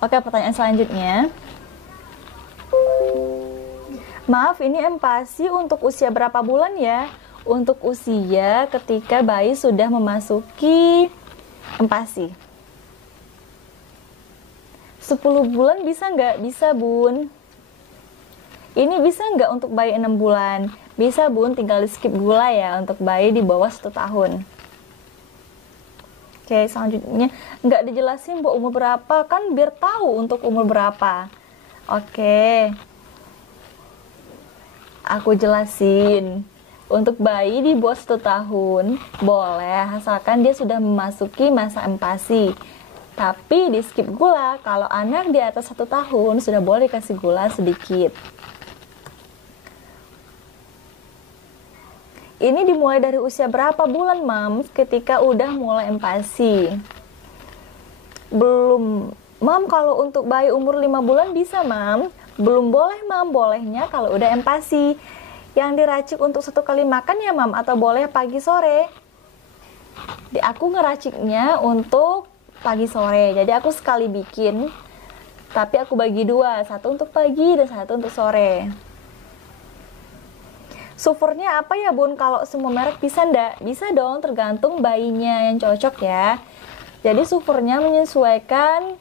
Oke, pertanyaan selanjutnya. Maaf, ini empasi untuk usia berapa bulan ya? Untuk usia ketika bayi sudah memasuki empasi. 10 bulan bisa nggak? Bisa, Bun. Ini bisa nggak untuk bayi 6 bulan? Bisa, Bun, tinggal di skip gula ya untuk bayi di bawah 1 tahun. Oke, selanjutnya nggak dijelasin bu umur berapa, kan biar tahu untuk umur berapa. Oke, aku jelasin. Untuk bayi di bawah 1 tahun boleh, asalkan dia sudah memasuki masa empasi. Tapi di skip gula, kalau anak di atas 1 tahun sudah boleh kasih gula sedikit. Ini dimulai dari usia berapa bulan, Mam? Ketika udah mulai empasi. Belum, Mam, kalau untuk bayi umur 5 bulan bisa, Mam. Belum boleh, Mam. Bolehnya kalau udah empasi. Yang diracik untuk 1 kali makan ya, Mam? Atau boleh pagi sore? Aku ngeraciknya untuk pagi sore. Jadi aku sekali bikin, tapi aku bagi 2. 1 untuk pagi dan 1 untuk sore. Sulfurnya apa ya, Bun? Kalau semua merek bisa ndak? Bisa dong, tergantung bayinya yang cocok ya. Jadi sulfurnya menyesuaikan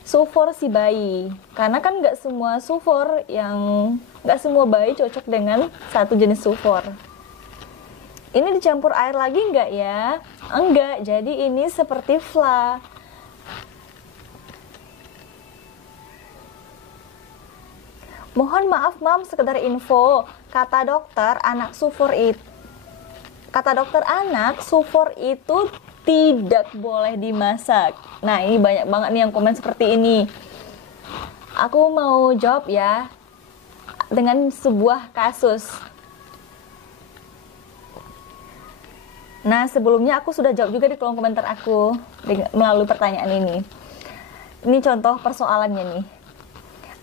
sulfur si bayi. Karena kan nggak semua bayi cocok dengan satu jenis sulfur. Ini dicampur air lagi nggak ya? Enggak, jadi ini seperti fla. Mohon maaf, Mam, sekedar info. Kata dokter anak sulfur itu tidak boleh dimasak. Nah, ini banyak banget nih yang komen seperti ini. Aku mau jawab ya dengan sebuah kasus. Nah, sebelumnya aku sudah jawab juga di kolom komentar aku melalui pertanyaan ini. Ini contoh persoalannya nih.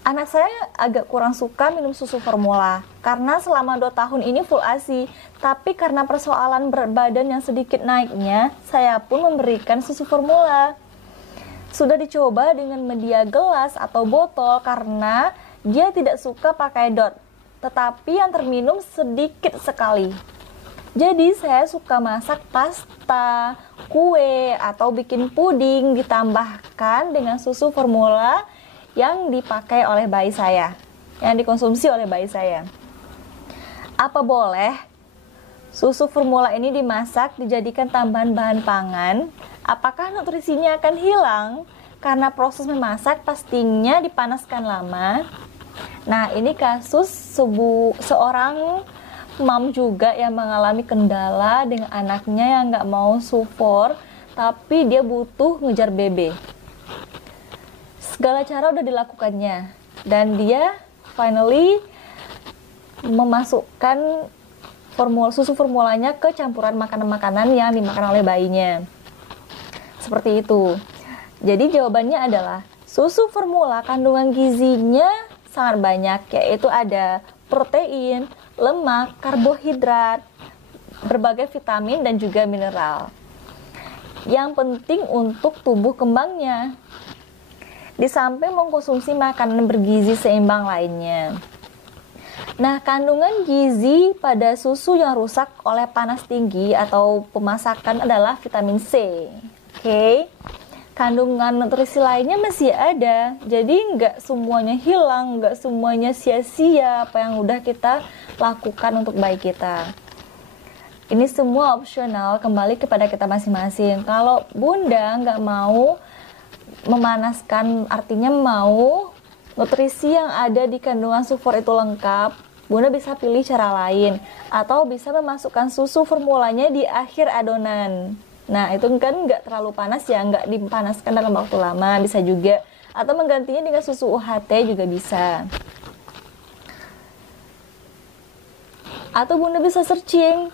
Anak saya agak kurang suka minum susu formula karena selama 2 tahun ini full ASI. Tapi karena persoalan berat badan yang sedikit naiknya, saya pun memberikan susu formula. Sudah dicoba dengan media gelas atau botol karena dia tidak suka pakai dot, tetapi yang terminum sedikit sekali. Jadi saya suka masak pasta, kue, atau bikin puding ditambahkan dengan susu formula yang dipakai oleh bayi saya, yang dikonsumsi oleh bayi saya. Apa boleh susu formula ini dimasak dijadikan tambahan bahan pangan? Apakah nutrisinya akan hilang karena proses memasak pastinya dipanaskan lama? Nah, ini kasus seorang mam juga yang mengalami kendala dengan anaknya yang nggak mau sulfur, tapi dia butuh ngejar BB. Segala cara udah dilakukannya dan dia finally memasukkan susu formulanya ke campuran makanan-makanan yang dimakan oleh bayinya. Seperti itu. Jadi jawabannya adalah susu formula kandungan gizinya sangat banyak, yaitu ada protein, lemak, karbohidrat, berbagai vitamin dan juga mineral. Yang penting untuk tubuh kembangnya. Di samping mengkonsumsi makanan bergizi seimbang lainnya. Nah, kandungan gizi pada susu yang rusak oleh panas tinggi atau pemasakan adalah vitamin C. Oke. Kandungan nutrisi lainnya masih ada. Jadi nggak semuanya hilang, nggak semuanya sia-sia apa yang udah kita lakukan untuk bayi kita. Ini semua opsional, kembali kepada kita masing-masing. Kalau Bunda nggak mau memanaskan, artinya mau nutrisi yang ada di kandungan sulfur itu lengkap, Bunda bisa pilih cara lain atau bisa memasukkan susu formulanya di akhir adonan. Nah, itu kan nggak terlalu panas ya, nggak dipanaskan dalam waktu lama, bisa juga. Atau menggantinya dengan susu UHT juga bisa. Atau Bunda bisa searching,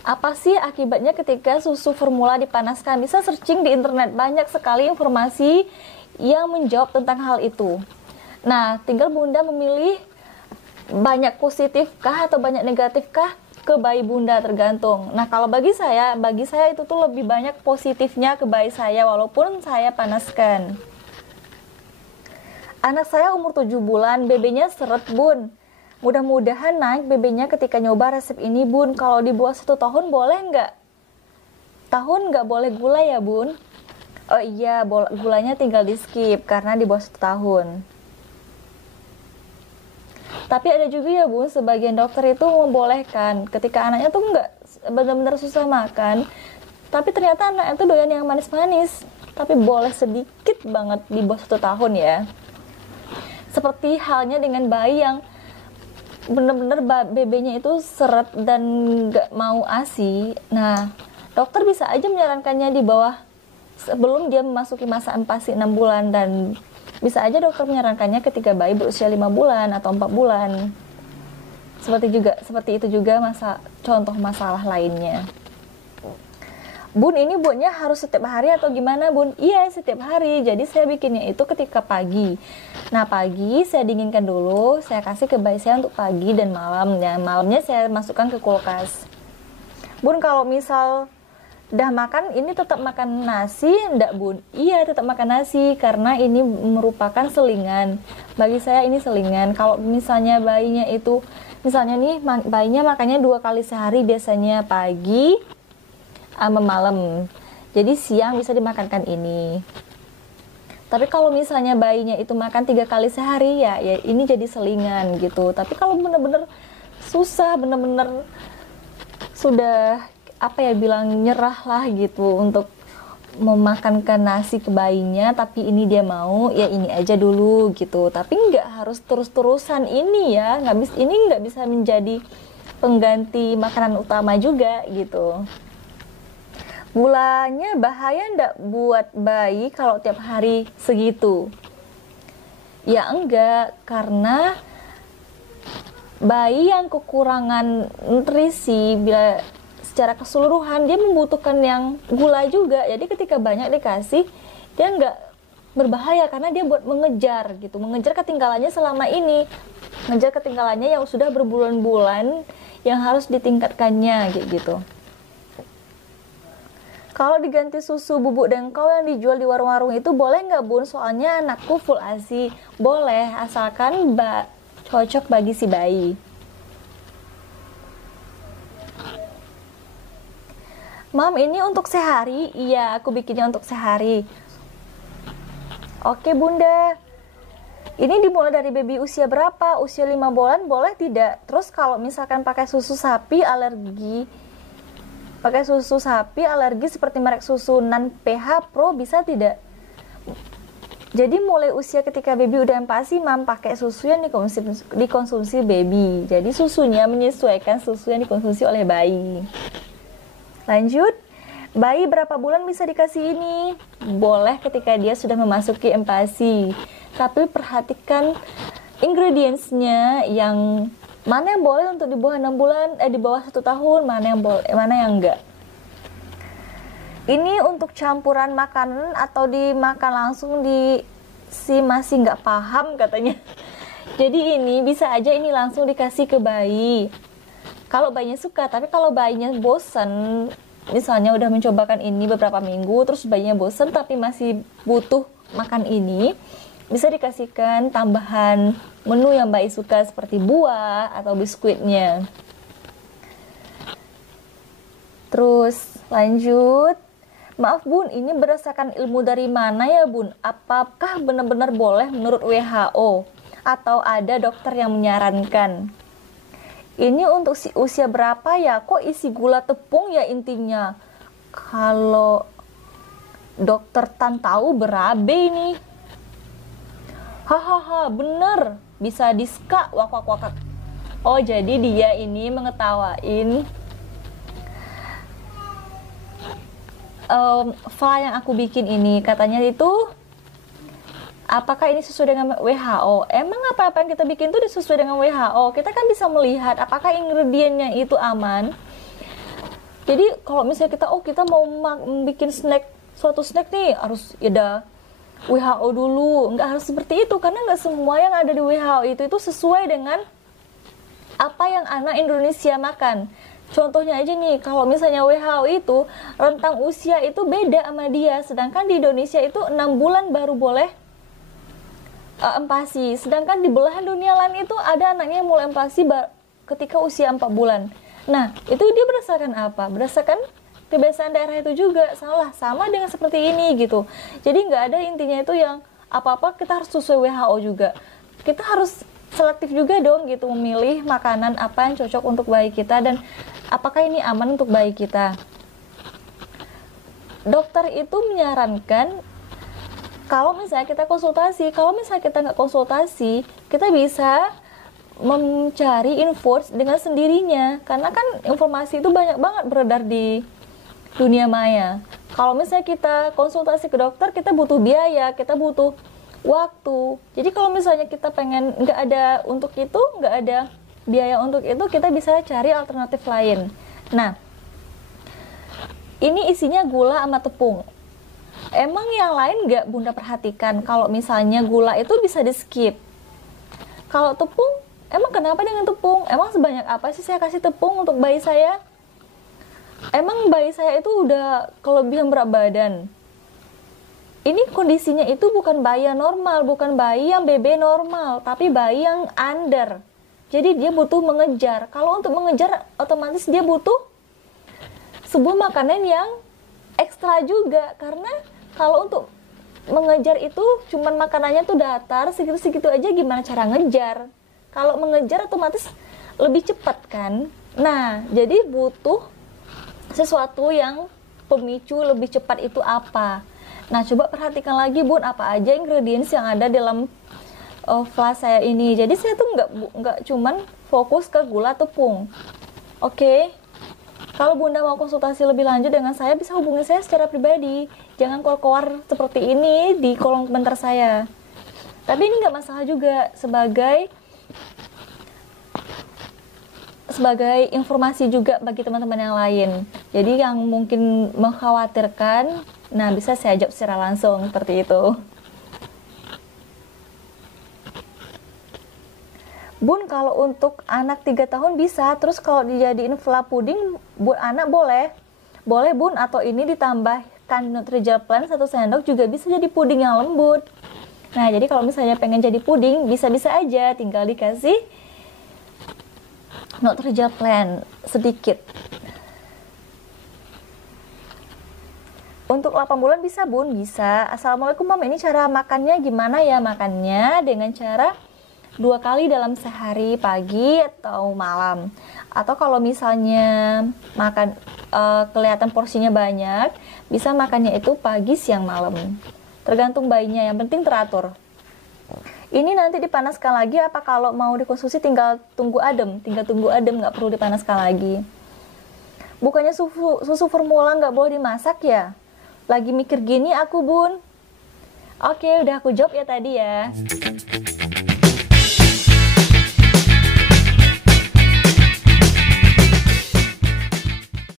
apa sih akibatnya ketika susu formula dipanaskan? Bisa searching di internet, banyak sekali informasi yang menjawab tentang hal itu. Nah, tinggal Bunda memilih banyak positifkah atau banyak negatifkah ke bayi Bunda, tergantung. Nah, kalau bagi saya itu tuh lebih banyak positifnya ke bayi saya walaupun saya panaskan. Anak saya umur 7 bulan, BB-nya seret, Bun. Mudah-mudahan naik BB-nya ketika nyoba resep ini, Bun. Kalau di bawah 1 tahun boleh nggak? Tahun nggak boleh gula ya, Bun? Oh iya, gulanya tinggal di skip karena di bawah 1 tahun. Tapi ada juga ya, Bun, sebagian dokter itu membolehkan ketika anaknya tuh nggak benar-benar susah makan, tapi ternyata anaknya tuh doyan yang manis-manis, tapi boleh sedikit banget di bawah 1 tahun ya. Seperti halnya dengan bayi yang bener-bener BB-nya itu seret dan nggak mau ASI. Nah, dokter bisa aja menyarankannya di bawah sebelum dia memasuki masa empasi 6 bulan, dan bisa aja dokter menyarankannya ketika bayi berusia 5 bulan atau 4 bulan. Seperti itu juga contoh masalah lainnya. Bun, ini buatnya harus setiap hari atau gimana, Bun? Iya, setiap hari. Jadi saya bikinnya itu ketika pagi. Nah, pagi saya dinginkan dulu, saya kasih ke bayi saya untuk pagi dan malam. Ya, malamnya saya masukkan ke kulkas. Bun, kalau misal udah makan, ini tetap makan nasi enggak, Bun? Iya, tetap makan nasi karena ini merupakan selingan. Bagi saya ini selingan. Kalau misalnya bayinya itu, misalnya nih bayinya makannya 2 kali sehari, biasanya pagi sama malam. Jadi siang bisa dimakankan ini. Tapi kalau misalnya bayinya itu makan 3 kali sehari, ya ini jadi selingan gitu. Tapi kalau bener-bener susah, bener-bener sudah nyerah lah gitu untuk memakankan nasi ke bayinya, tapi ini dia mau, ya ini aja dulu gitu. Tapi nggak harus terus-terusan ini ya, ini nggak bisa menjadi pengganti makanan utama juga gitu. Gulanya bahaya nggak buat bayi kalau tiap hari segitu? Ya enggak, karena bayi yang kekurangan nutrisi bila secara keseluruhan dia membutuhkan yang gula juga. Jadi ketika banyak dikasih, dia nggak berbahaya karena dia buat mengejar ketinggalannya selama ini, mengejar ketinggalannya yang sudah berbulan-bulan yang harus ditingkatkannya gitu. Kalau diganti susu bubuk dengkau yang dijual di warung-warung itu boleh nggak, Bun? Soalnya anakku full ASI. Boleh, asalkan cocok bagi si bayi. Mam, ini untuk sehari? Iya, aku bikinnya untuk sehari. Oke, Bunda. Ini dimulai dari baby usia berapa? Usia 5 bulan boleh tidak? Terus kalau misalkan pakai susu sapi alergi seperti merek susu non PH Pro bisa tidak? Jadi mulai usia ketika baby udah empasi, Mam, pakai susu yang dikonsumsi baby. Jadi susunya menyesuaikan susu yang dikonsumsi oleh bayi. Lanjut, bayi berapa bulan bisa dikasih ini? Boleh ketika dia sudah memasuki empasi. Tapi perhatikan ingredientsnya, yang mana yang boleh untuk di bawah 6 bulan, di bawah 1 tahun, mana yang boleh, mana yang enggak. Ini untuk campuran makanan atau dimakan langsung masih nggak paham katanya. Jadi ini bisa aja ini langsung dikasih ke bayi. Kalau bayinya suka, tapi kalau bayinya bosan, misalnya udah mencobakan ini beberapa minggu, terus bayinya bosan tapi masih butuh makan ini, bisa dikasihkan tambahan menu yang bayi suka seperti buah atau biskuitnya. Terus lanjut, maaf, Bun, ini berdasarkan ilmu dari mana ya, Bun? Apakah benar-benar boleh menurut WHO atau ada dokter yang menyarankan? Ini untuk usia berapa ya? Kok isi gula tepung ya intinya? Kalau dokter Tan tahu berabe ini. Hahaha, bener, bisa diska wak. Oh, jadi dia ini mengetawain file yang aku bikin ini. Katanya itu, apakah ini sesuai dengan WHO? Emang apa yang kita bikin itu sesuai dengan WHO? Kita kan bisa melihat apakah ingredientnya itu aman. Jadi kalau misalnya kita mau bikin suatu snack nih, harus ada WHO dulu. Nggak harus seperti itu, karena nggak semua yang ada di WHO itu sesuai dengan apa yang anak Indonesia makan. Contohnya aja nih, kalau misalnya WHO itu rentang usia itu beda sama dia, sedangkan di Indonesia itu 6 bulan baru boleh empasi. Sedangkan di belahan dunia lain itu ada anaknya yang mulai empasi ketika usia 4 bulan. Nah, itu dia berdasarkan apa? Berdasarkan kebiasaan daerah itu juga. Sama dengan seperti ini gitu. Jadi nggak ada intinya itu yang apa-apa kita harus sesuai WHO juga. Kita harus selektif juga dong gitu, memilih makanan apa yang cocok untuk bayi kita dan apakah ini aman untuk bayi kita. Dokter itu menyarankan kalau misalnya kita konsultasi, kalau misalnya kita nggak konsultasi, kita bisa mencari info dengan sendirinya, karena kan informasi itu banyak banget beredar di dunia maya. Kalau misalnya kita konsultasi ke dokter, kita butuh biaya, kita butuh waktu. Jadi kalau misalnya kita pengen nggak ada untuk itu, nggak ada biaya untuk itu, kita bisa cari alternatif lain. Nah, ini isinya gula sama tepung. Emang yang lain nggak Bunda perhatikan? Kalau misalnya gula itu bisa di skip. Kalau tepung, emang kenapa dengan tepung? Emang sebanyak apa sih saya kasih tepung untuk bayi saya? Emang bayi saya itu udah kelebihan berat badan. Ini kondisinya itu bukan bayi yang normal, bukan bayi yang BB normal, tapi bayi yang under. Jadi dia butuh mengejar. Kalau untuk mengejar, otomatis dia butuh sebuah makanan yang ekstra juga, karena kalau untuk mengejar itu cuman makanannya tuh datar segitu-segitu aja, gimana cara ngejar? Kalau mengejar otomatis lebih cepat kan. Nah, jadi butuh sesuatu yang pemicu lebih cepat itu apa. Nah, coba perhatikan lagi Bun, apa aja ingredients yang ada dalam flash saya ini. Jadi saya tuh nggak cuman fokus ke gula tepung. Oke. Kalau Bunda mau konsultasi lebih lanjut dengan saya, bisa hubungi saya secara pribadi. Jangan keluar seperti ini di kolom komentar saya. Tapi ini nggak masalah juga, sebagai informasi juga bagi teman-teman yang lain. Jadi yang mungkin mengkhawatirkan, nah bisa saya jawab secara langsung seperti itu. Bun, kalau untuk anak 3 tahun bisa, terus kalau dijadiin fla puding buat anak boleh Bun, atau ini ditambahkan Nutrijel Plan 1 sendok juga bisa jadi puding yang lembut. Nah, jadi kalau misalnya pengen jadi puding, bisa-bisa aja, tinggal dikasih Nutrijel Plan sedikit. Untuk 8 bulan bisa Bun, bisa. Assalamualaikum Mama, ini cara makannya gimana ya? Makannya dengan cara 2 kali dalam sehari, pagi atau malam. Atau kalau misalnya makan kelihatan porsinya banyak, bisa makannya itu pagi, siang, malam. Tergantung bayinya, yang penting teratur. Ini nanti dipanaskan lagi apa kalau mau dikonsumsi tinggal tunggu adem, nggak perlu dipanaskan lagi. Bukannya susu formula nggak boleh dimasak ya? Lagi mikir gini aku Bun. Oke, udah aku jawab ya tadi ya.